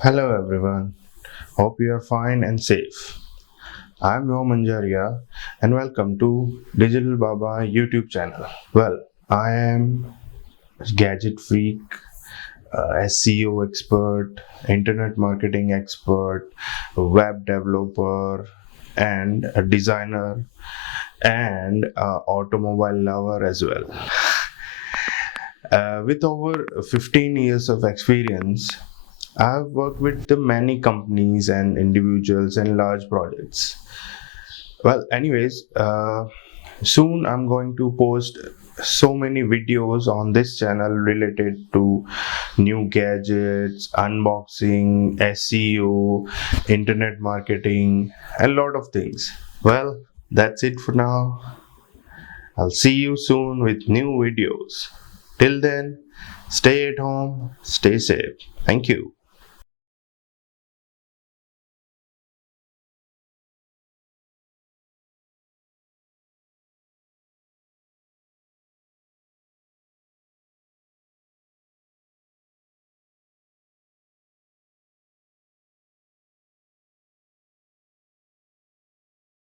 Hello everyone, hope you are fine and safe. I'm Vyoom Anjariya and welcome to DigitalBabaa YouTube channel. Well, I am a gadget freak, SEO expert, internet marketing expert, web developer, and a designer and a automobile lover as well. With over 15 years of experience, I've worked with the many companies and individuals and large projects. Well, anyways, soon I'm going to post so many videos on this channel related to new gadgets, unboxing, SEO, internet marketing, a lot of things. Well, that's it for now. I'll see you soon with new videos. Till then, stay at home, stay safe. Thank you.